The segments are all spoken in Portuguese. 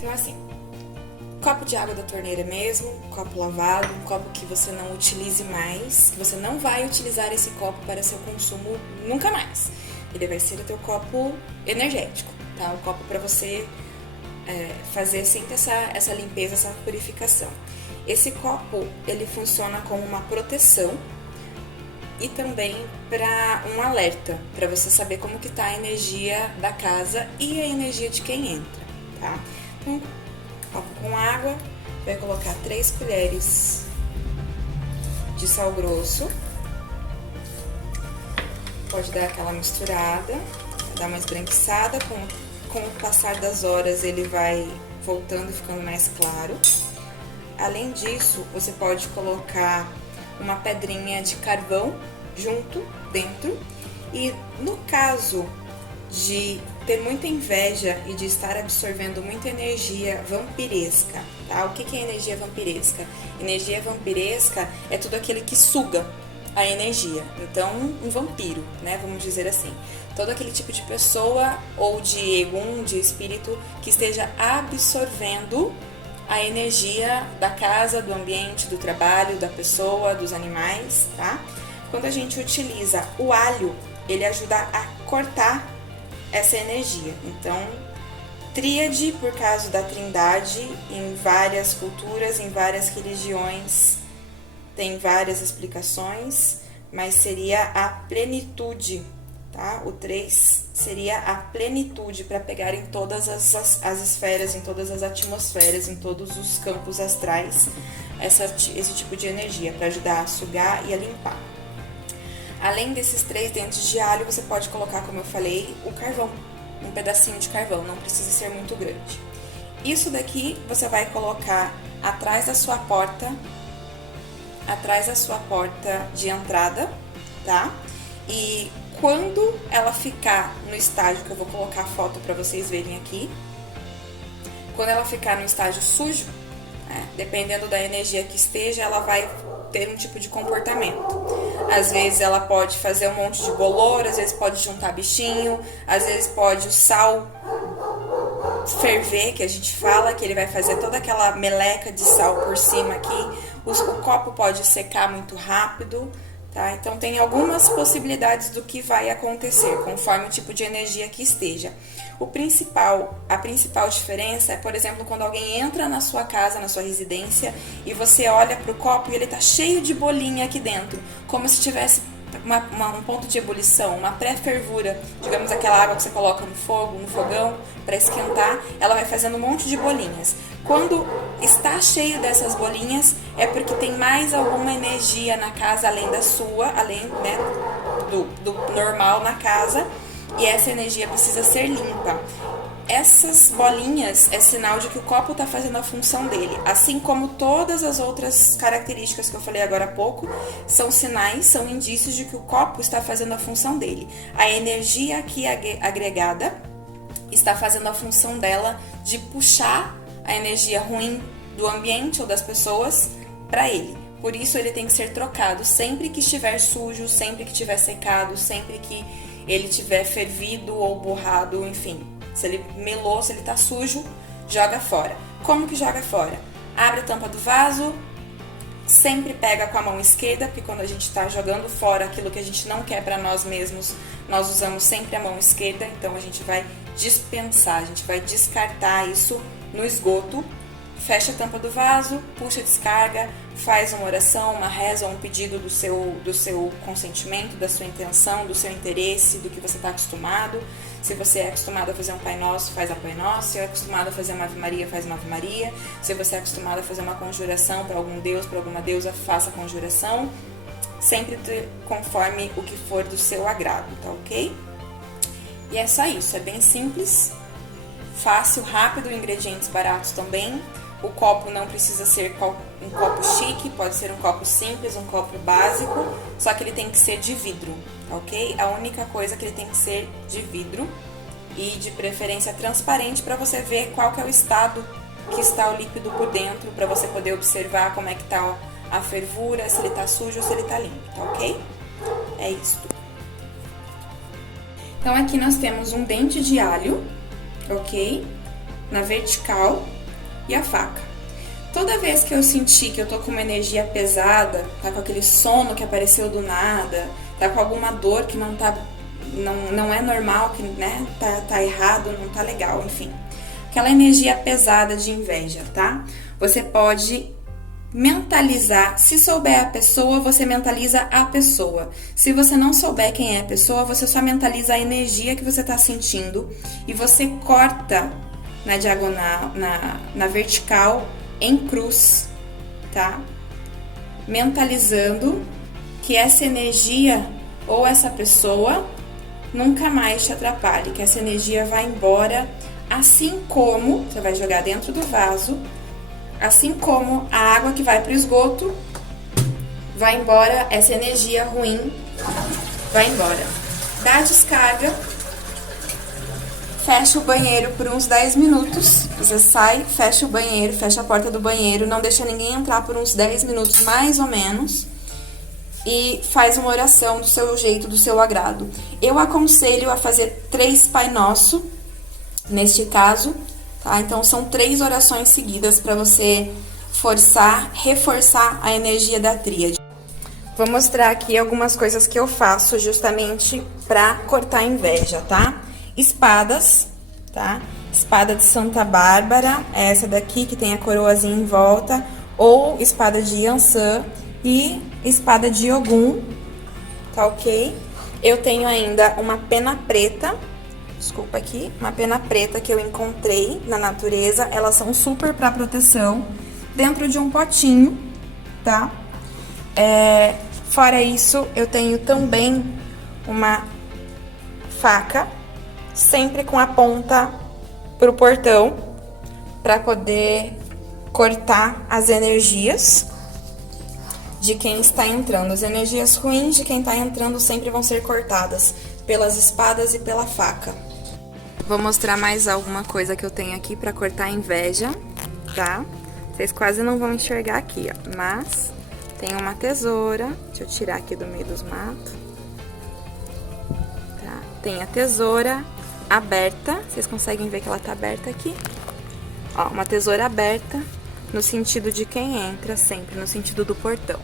Então assim, copo de água da torneira mesmo, copo lavado, um copo que você não utilize mais, que você não vai utilizar esse copo para seu consumo nunca mais. Ele vai ser o teu copo energético, tá? O copo para você fazer sempre essa limpeza, essa purificação. Esse copo, ele funciona como uma proteção e também para um alerta, para você saber como que tá a energia da casa e a energia de quem entra, tá? Então, copo com água, vai colocar 3 colheres de sal grosso, pode dar aquela misturada, dar uma esbranquiçada, com o passar das horas ele vai voltando, ficando mais claro. Além disso, você pode colocar uma pedrinha de carvão junto, dentro, e no caso de ter muita inveja e de estar absorvendo muita energia vampiresca, tá? O que é energia vampiresca? Energia vampiresca é tudo aquele que suga a energia, então um vampiro, né, vamos dizer assim, todo aquele tipo de pessoa ou de egum, de espírito que esteja absorvendo a energia da casa, do ambiente, do trabalho, da pessoa, dos animais, tá? Quando a gente utiliza o alho, ele ajuda a cortar essa energia. Então, tríade, por causa da trindade, em várias culturas, em várias religiões, tem várias explicações, mas seria a plenitude, tá? O 3 seria a plenitude para pegar em todas as esferas, em todas as atmosferas, em todos os campos astrais, esse tipo de energia, para ajudar a sugar e a limpar. Além desses 3 dentes de alho, você pode colocar, como eu falei, o carvão, um pedacinho de carvão, não precisa ser muito grande. Isso daqui você vai colocar atrás da sua porta de entrada, tá? E quando ela ficar no estágio, que eu vou colocar a foto para vocês verem aqui, quando ela ficar no estágio sujo, né, dependendo da energia que esteja, ela vai ter um tipo de comportamento. Às vezes ela pode fazer um monte de bolor, às vezes pode juntar bichinho, às vezes pode o sal ferver, que a gente fala, que ele vai fazer toda aquela meleca de sal por cima aqui. O copo pode secar muito rápido, tá? Então tem algumas possibilidades do que vai acontecer, conforme o tipo de energia que esteja. A principal diferença é, por exemplo, quando alguém entra na sua casa, na sua residência, e você olha para o copo e ele tá cheio de bolinha aqui dentro, como se tivesse um ponto de ebulição, uma pré-fervura, digamos aquela água que você coloca no fogo, no fogão, para esquentar, ela vai fazendo um monte de bolinhas. Quando está cheio dessas bolinhas, é porque tem mais alguma energia na casa, além da sua, além, né, do normal na casa, e essa energia precisa ser limpa. Essas bolinhas é sinal de que o copo está fazendo a função dele, assim como todas as outras características que eu falei agora há pouco, são sinais, são indícios de que o copo está fazendo a função dele. A energia aqui agregada está fazendo a função dela de puxar a energia ruim do ambiente ou das pessoas para ele. Por isso ele tem que ser trocado sempre que estiver sujo, sempre que estiver secado, sempre que ele estiver fervido ou borrado, enfim. Se ele melou, se ele tá sujo, joga fora. Como que joga fora? Abre a tampa do vaso, sempre pega com a mão esquerda, porque quando a gente tá jogando fora aquilo que a gente não quer para nós mesmos, nós usamos sempre a mão esquerda, então a gente vai dispensar, a gente vai descartar isso no esgoto. Fecha a tampa do vaso, puxa a descarga, faz uma oração, uma reza ou um pedido do seu consentimento, da sua intenção, do seu interesse, do que você está acostumado. Se você é acostumado a fazer um Pai Nosso, faz a Pai Nosso. Se é acostumado a fazer uma Ave Maria, faz uma Ave Maria. Se você é acostumado a fazer uma conjuração para algum deus, para alguma deusa, faça a conjuração. Sempre conforme o que for do seu agrado, tá ok? E é só isso, é bem simples, fácil, rápido, ingredientes baratos também. O copo não precisa ser um copo chique, pode ser um copo simples, um copo básico, só que ele tem que ser de vidro, ok? A única coisa é que ele tem que ser de vidro e de preferência transparente para você ver qual que é o estado que está o líquido por dentro, para você poder observar como é que está a fervura, se ele está sujo ou se ele está limpo, tá ok? É isso. Então aqui nós temos um dente de alho, ok? na vertical e a faca. Toda vez que eu sentir que eu tô com uma energia pesada, tá com aquele sono que apareceu do nada, tá com alguma dor que não é normal, que, né, tá errado, não tá legal, enfim. Aquela energia pesada de inveja, tá? Você pode mentalizar. Se souber a pessoa, você mentaliza a pessoa. Se você não souber quem é a pessoa, você só mentaliza a energia que você tá sentindo e você corta na diagonal, na vertical, em cruz, tá? Mentalizando que essa energia ou essa pessoa nunca mais te atrapalhe, que essa energia vai embora, assim como você vai jogar dentro do vaso, assim como a água que vai para o esgoto vai embora, essa energia ruim vai embora. Dá a descarga, fecha o banheiro por uns 10 minutos, você sai, fecha o banheiro, fecha a porta do banheiro, não deixa ninguém entrar por uns 10 minutos mais ou menos e faz uma oração do seu jeito, do seu agrado. Eu aconselho a fazer 3 Pai Nosso, neste caso, tá? Então são 3 orações seguidas para você reforçar a energia da tríade. Vou mostrar aqui algumas coisas que eu faço justamente para cortar a inveja, tá? Espadas, tá? Espada de Santa Bárbara, essa daqui que tem a coroazinha em volta, ou espada de Yansan e espada de Ogum, tá ok? Eu tenho ainda uma pena preta, desculpa aqui, uma pena preta que eu encontrei na natureza, elas são super para proteção, dentro de um potinho, tá? Fora isso, eu tenho também uma faca, sempre com a ponta pro portão, para poder cortar as energias de quem está entrando. As energias ruins de quem está entrando sempre vão ser cortadas pelas espadas e pela faca. Vou mostrar mais alguma coisa que eu tenho aqui para cortar a inveja, tá? Vocês quase não vão enxergar aqui, ó, mas tem uma tesoura, deixa eu tirar aqui do meio dos matos. Tá? Tem a tesoura aberta, vocês conseguem ver que ela tá aberta aqui? Ó, uma tesoura aberta no sentido de quem entra, sempre no sentido do portão.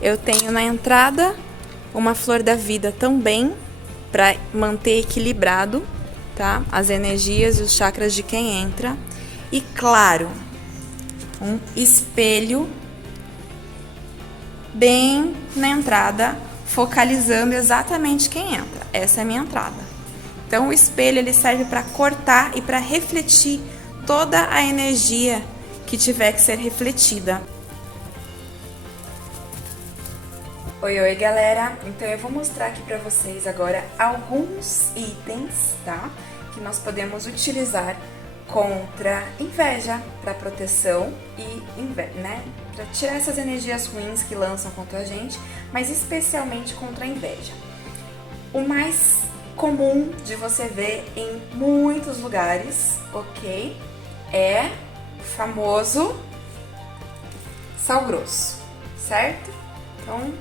Eu tenho na entrada uma flor da vida também, para manter equilibrado, tá? As energias e os chakras de quem entra. E claro, um espelho bem na entrada, focalizando exatamente quem entra. Essa é a minha entrada. Então o espelho ele serve para cortar e para refletir toda a energia que tiver que ser refletida. Oi, galera! Então eu vou mostrar aqui para vocês agora alguns itens, tá? Que nós podemos utilizar contra inveja, para proteção e né? Para tirar essas energias ruins que lançam contra a gente, mas especialmente contra a inveja. O mais comum de você ver em muitos lugares, ok? É o famoso sal grosso, certo? Então,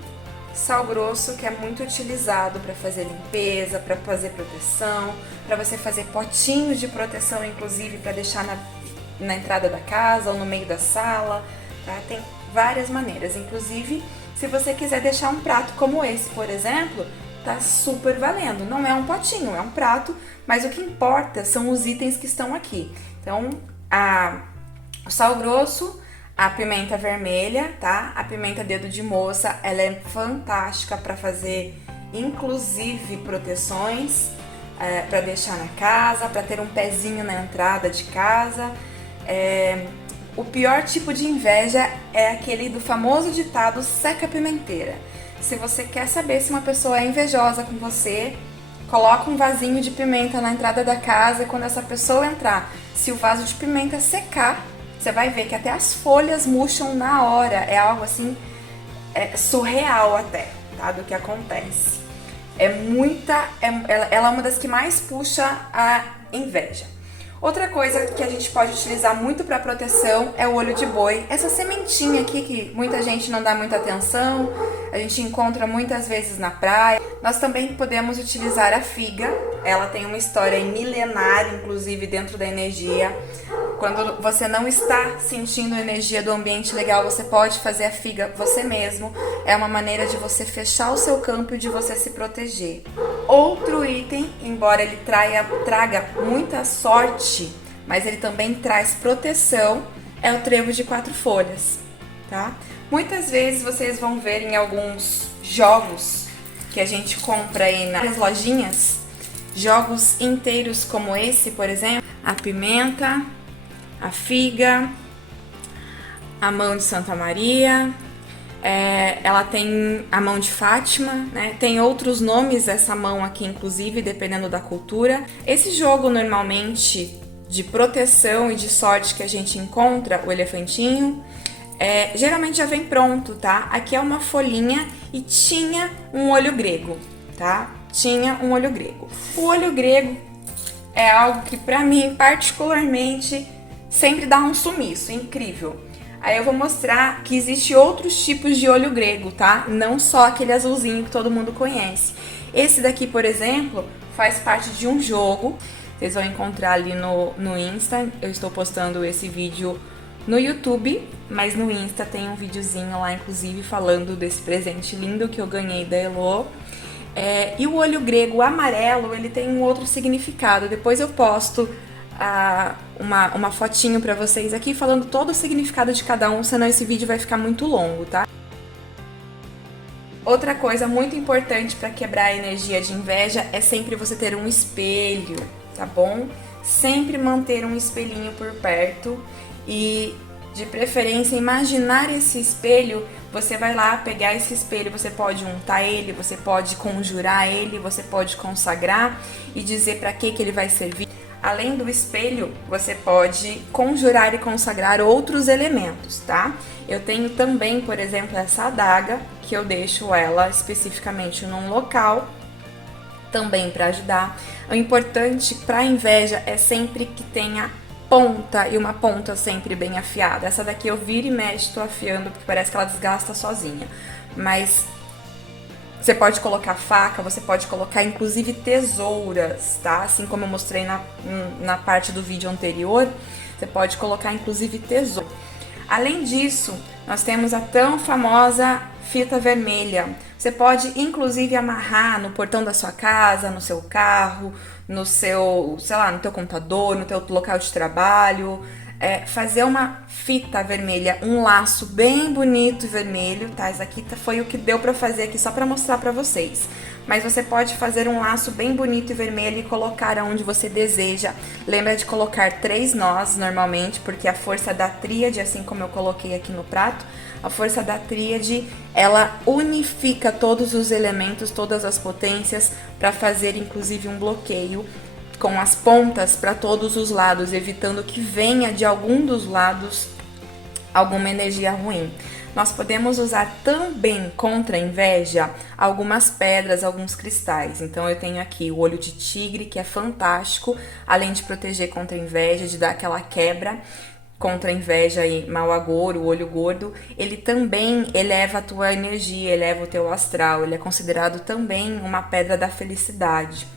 sal grosso que é muito utilizado para fazer limpeza, para fazer proteção, para você fazer potinhos de proteção, inclusive para deixar na entrada da casa ou no meio da sala, tá? Tem várias maneiras, inclusive se você quiser deixar um prato como esse, por exemplo, tá super valendo. Não é um potinho, é um prato, mas o que importa são os itens que estão aqui. Então, o sal grosso, a pimenta vermelha, tá? A pimenta dedo de moça, ela é fantástica para fazer, inclusive, proteções, para deixar na casa, para ter um pezinho na entrada de casa. O pior tipo de inveja é aquele do famoso ditado seca a pimenteira. Se você quer saber se uma pessoa é invejosa com você, coloca um vasinho de pimenta na entrada da casa e quando essa pessoa entrar, se o vaso de pimenta secar, você vai ver que até as folhas murcham na hora. É algo assim, surreal até, tá? Do que acontece. Ela é uma das que mais puxa a inveja. Outra coisa que a gente pode utilizar muito para proteção é o olho de boi. Essa sementinha aqui que muita gente não dá muita atenção, a gente encontra muitas vezes na praia. Nós também podemos utilizar a figa. Ela tem uma história milenar, inclusive dentro da energia. Quando você não está sentindo a energia do ambiente legal, você pode fazer a figa você mesmo. É uma maneira de você fechar o seu campo e de você se proteger. Outro item, embora ele traga muita sorte, mas ele também traz proteção, é o trevo de 4 folhas, tá? Muitas vezes vocês vão ver em alguns jogos que a gente compra aí nas lojinhas, jogos inteiros como esse, por exemplo, a pimenta, a figa, a mão de Santa Maria, ela tem a mão de Fátima, né? Tem outros nomes essa mão aqui, inclusive, dependendo da cultura. Esse jogo, normalmente, de proteção e de sorte que a gente encontra, o elefantinho, geralmente já vem pronto, tá? Aqui é uma folhinha e tinha um olho grego, tá? Tinha um olho grego. O olho grego é algo que, pra mim, particularmente, sempre dá um sumiço, incrível. Aí eu vou mostrar que existe outros tipos de olho grego, tá? Não só aquele azulzinho que todo mundo conhece. Esse daqui, por exemplo, faz parte de um jogo. Vocês vão encontrar ali no Insta. Eu estou postando esse vídeo no YouTube, mas no Insta tem um videozinho lá, inclusive, falando desse presente lindo que eu ganhei da Elo. E o olho grego amarelo, ele tem um outro significado. Depois eu posto uma fotinho pra vocês aqui falando todo o significado de cada um, senão esse vídeo vai ficar muito longo, tá? Outra coisa muito importante para quebrar a energia de inveja é sempre você ter um espelho, tá bom? Sempre manter um espelhinho por perto e, de preferência, imaginar esse espelho. Você vai lá pegar esse espelho, você pode untar ele, você pode conjurar ele, você pode consagrar e dizer para que ele vai servir. Além do espelho, você pode conjurar e consagrar outros elementos, tá? Eu tenho também, por exemplo, essa adaga, que eu deixo ela especificamente num local, também para ajudar. O importante para a inveja é sempre que tenha ponta, e uma ponta sempre bem afiada. Essa daqui eu viro e mexo, tô afiando, porque parece que ela desgasta sozinha. Mas você pode colocar faca, você pode colocar inclusive tesouras, tá? Assim como eu mostrei na parte do vídeo anterior, você pode colocar inclusive tesoura. Além disso, nós temos a tão famosa fita vermelha. Você pode inclusive amarrar no portão da sua casa, no seu carro, no seu, sei lá, no teu computador, no teu local de trabalho. Fazer uma fita vermelha, um laço bem bonito e vermelho, tá? Isso aqui foi o que deu pra fazer aqui só pra mostrar pra vocês. Mas você pode fazer um laço bem bonito e vermelho e colocar aonde você deseja. Lembra de colocar 3 nós normalmente, porque a força da tríade, assim como eu coloquei aqui no prato, a força da tríade, ela unifica todos os elementos, todas as potências, para fazer inclusive um bloqueio com as pontas para todos os lados, evitando que venha de algum dos lados alguma energia ruim. Nós podemos usar também contra a inveja algumas pedras, alguns cristais. Então eu tenho aqui o olho de tigre, que é fantástico, além de proteger contra a inveja, de dar aquela quebra contra a inveja e mau agouro, o olho gordo. Ele também eleva a tua energia, eleva o teu astral. Ele é considerado também uma pedra da felicidade.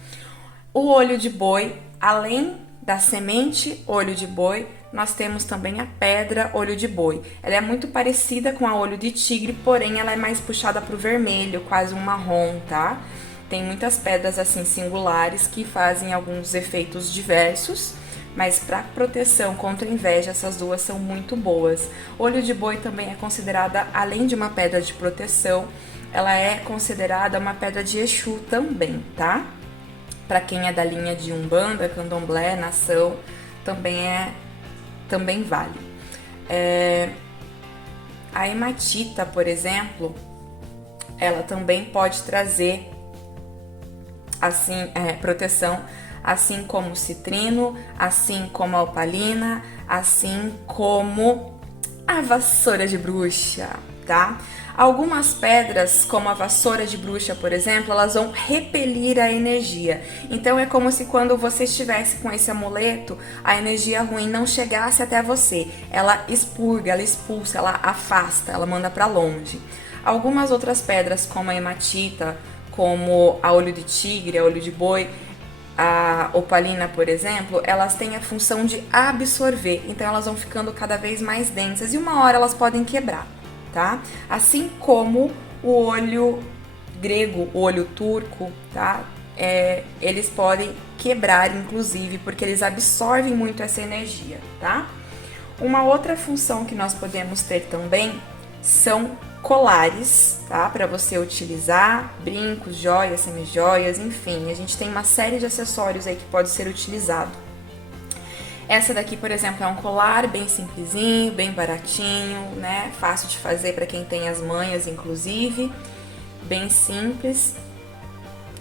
O olho de boi, além da semente olho de boi, nós temos também a pedra olho de boi. Ela é muito parecida com a olho de tigre, porém ela é mais puxada para o vermelho, quase um marrom, tá? Tem muitas pedras assim singulares que fazem alguns efeitos diversos, mas para proteção contra inveja, essas duas são muito boas. Olho de boi também é considerada, além de uma pedra de proteção, ela é considerada uma pedra de Exu também, tá? Para quem é da linha de Umbanda, Candomblé, Nação, também vale. A hematita, por exemplo, ela também pode trazer assim, proteção, assim como o citrino, assim como a opalina, assim como a vassoura de bruxa, tá? Algumas pedras, como a vassoura de bruxa, por exemplo, elas vão repelir a energia. Então é como se quando você estivesse com esse amuleto, a energia ruim não chegasse até você. Ela expurga, ela expulsa, ela afasta, ela manda para longe. Algumas outras pedras, como a hematita, como a olho de tigre, a olho de boi, a opalina, por exemplo, elas têm a função de absorver, então elas vão ficando cada vez mais densas e uma hora elas podem quebrar, tá? Assim como o olho grego, o olho turco, tá? Eles podem quebrar, inclusive, porque eles absorvem muito essa energia, tá? Uma outra função que nós podemos ter também são colares, tá? Para você utilizar, brincos, joias, semijoias, enfim, a gente tem uma série de acessórios aí que pode ser utilizado. Essa daqui, por exemplo, é um colar bem simplesinho, bem baratinho, né? Fácil de fazer para quem tem as manhas, inclusive, bem simples.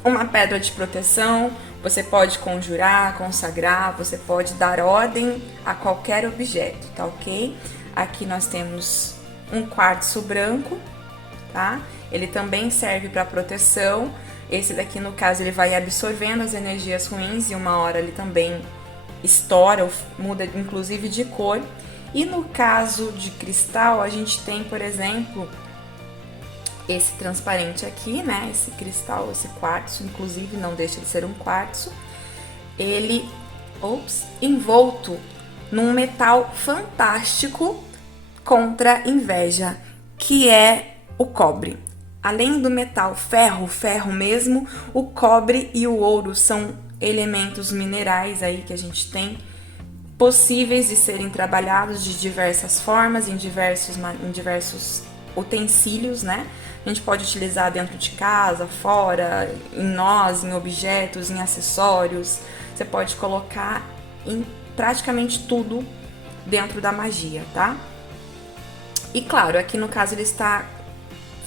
Uma pedra de proteção, você pode conjurar, consagrar, você pode dar ordem a qualquer objeto, tá ok? Aqui nós temos um quartzo branco, tá? Ele também serve para proteção. Esse daqui, no caso, ele vai absorvendo as energias ruins e uma hora ele também estoura, ou muda inclusive de cor. E no caso de cristal, a gente tem, por exemplo, esse transparente aqui, né? Esse cristal, esse quartzo, inclusive não deixa de ser um quartzo. Ele, envolto num metal fantástico contra inveja, que é o cobre. Além do metal ferro mesmo, o cobre e o ouro são elementos minerais aí que a gente tem, possíveis de serem trabalhados de diversas formas, em diversos utensílios, né? A gente pode utilizar dentro de casa, fora, em nós, em objetos, em acessórios. Você pode colocar em praticamente tudo dentro da magia, tá? E claro, aqui no caso ele está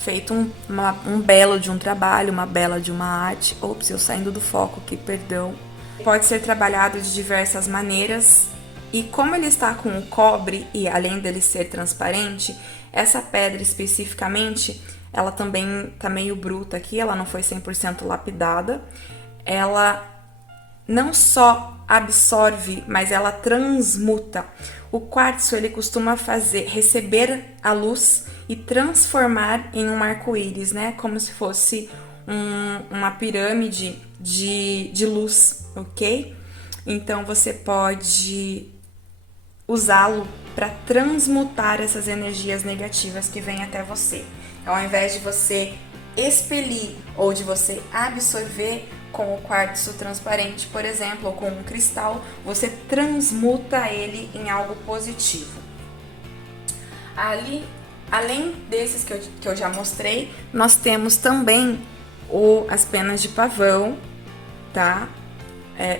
feito um belo de um trabalho, uma bela de uma arte. Ops, eu saindo do foco aqui, perdão. Pode ser trabalhado de diversas maneiras. E como ele está com o cobre, e além dele ser transparente, essa pedra especificamente, ela também tá meio bruta aqui, ela não foi 100% lapidada. Ela não só absorve, mas ela transmuta. O quartzo, ele costuma receber a luz e transformar em um arco-íris, né? Como se fosse uma pirâmide de luz, ok? Então, você pode usá-lo para transmutar essas energias negativas que vêm até você. Então, ao invés de você expelir ou de você absorver com o quartzo transparente, por exemplo, ou com um cristal, você transmuta ele em algo positivo. Além desses que eu já mostrei, nós temos também as penas de pavão, tá?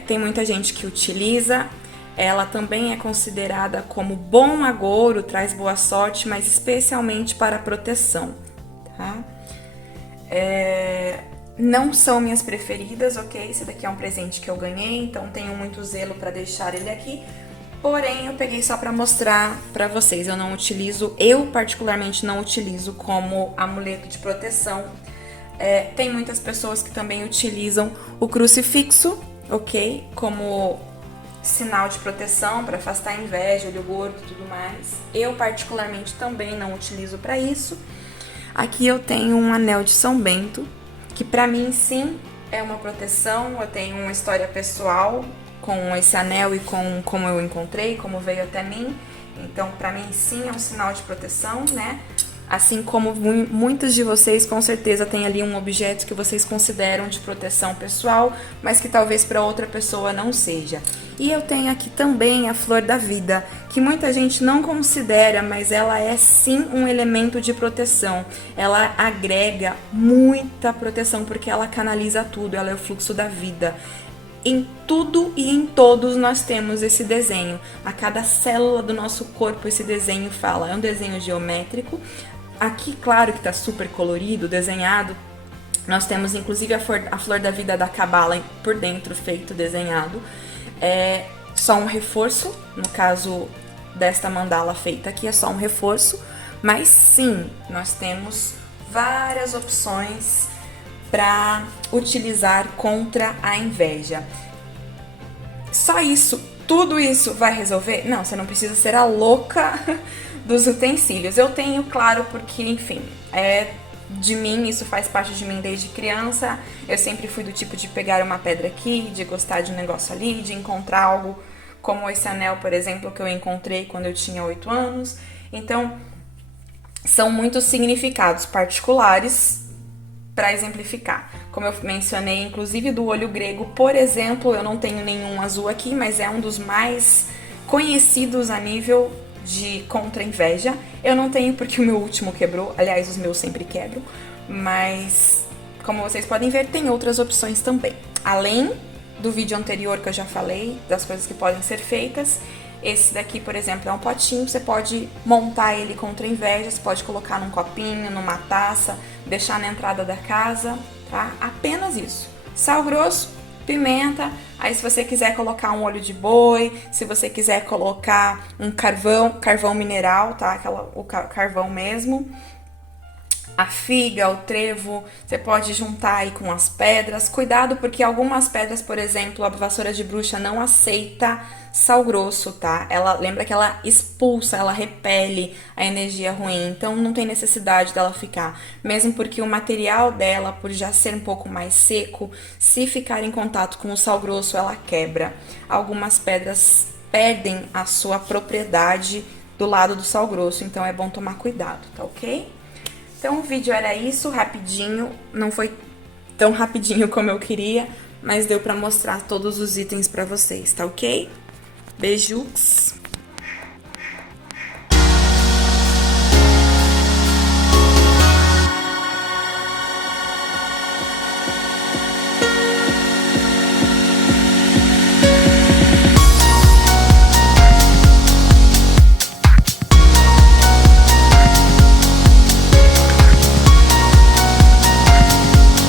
Tem muita gente que utiliza. Ela também é considerada como bom agouro, traz boa sorte, mas especialmente para proteção, tá? Não são minhas preferidas, ok? Esse daqui é um presente que eu ganhei, então tenho muito zelo para deixar ele aqui. Porém, eu peguei só para mostrar para vocês. Eu particularmente não utilizo como amuleto de proteção. Tem muitas pessoas que também utilizam o crucifixo, ok? Como sinal de proteção, para afastar a inveja, olho gordo e tudo mais. Eu particularmente também não utilizo para isso. Aqui eu tenho um anel de São Bento, que para mim sim é uma proteção. Eu tenho uma história pessoal com esse anel e com como eu encontrei, como veio até mim. Então, para mim sim é um sinal de proteção, né? Assim como muitos de vocês com certeza têm ali um objeto que vocês consideram de proteção pessoal, mas que talvez para outra pessoa não seja. E eu tenho aqui também a flor da vida, que muita gente não considera, mas ela é sim um elemento de proteção. Ela agrega muita proteção porque ela canaliza tudo, ela é o fluxo da vida. Em tudo e em todos nós temos esse desenho. A cada célula do nosso corpo esse desenho fala. É um desenho geométrico. Aqui, claro que tá super colorido, desenhado. Nós temos inclusive a flor da vida da Cabala por dentro, feito, desenhado. É só um reforço, no caso desta mandala feita aqui, é só um reforço. Mas sim, nós temos várias opções para utilizar contra a inveja. Só isso, tudo isso vai resolver? Não, você não precisa ser a louca dos utensílios. Eu tenho, claro, porque, enfim, de mim, isso faz parte de mim desde criança. Eu sempre fui do tipo de pegar uma pedra aqui, de gostar de um negócio ali, de encontrar algo como esse anel, por exemplo, que eu encontrei quando eu tinha 8 anos. Então, são muitos significados particulares para exemplificar. Como eu mencionei, inclusive do olho grego, por exemplo, eu não tenho nenhum azul aqui, mas é um dos mais conhecidos a nível de contra-inveja. Eu não tenho porque o meu último quebrou, aliás, os meus sempre quebram, mas como vocês podem ver, tem outras opções também. Além do vídeo anterior que eu já falei, das coisas que podem ser feitas, esse daqui, por exemplo, é um potinho, você pode montar ele contra inveja, você pode colocar num copinho, numa taça, deixar na entrada da casa, tá? Apenas isso. Sal grosso, pimenta, aí se você quiser colocar um óleo de boi, se você quiser colocar um carvão mineral, tá? O carvão mesmo. A figa, o trevo, você pode juntar aí com as pedras. Cuidado porque algumas pedras, por exemplo, a vassoura de bruxa não aceita sal grosso, tá? Ela lembra que ela expulsa, ela repele a energia ruim, então não tem necessidade dela ficar. Mesmo porque o material dela, por já ser um pouco mais seco, se ficar em contato com o sal grosso, ela quebra. Algumas pedras perdem a sua propriedade do lado do sal grosso, então é bom tomar cuidado, tá ok? Então o vídeo era isso, rapidinho, não foi tão rapidinho como eu queria, mas deu pra mostrar todos os itens pra vocês, tá ok? Beijos!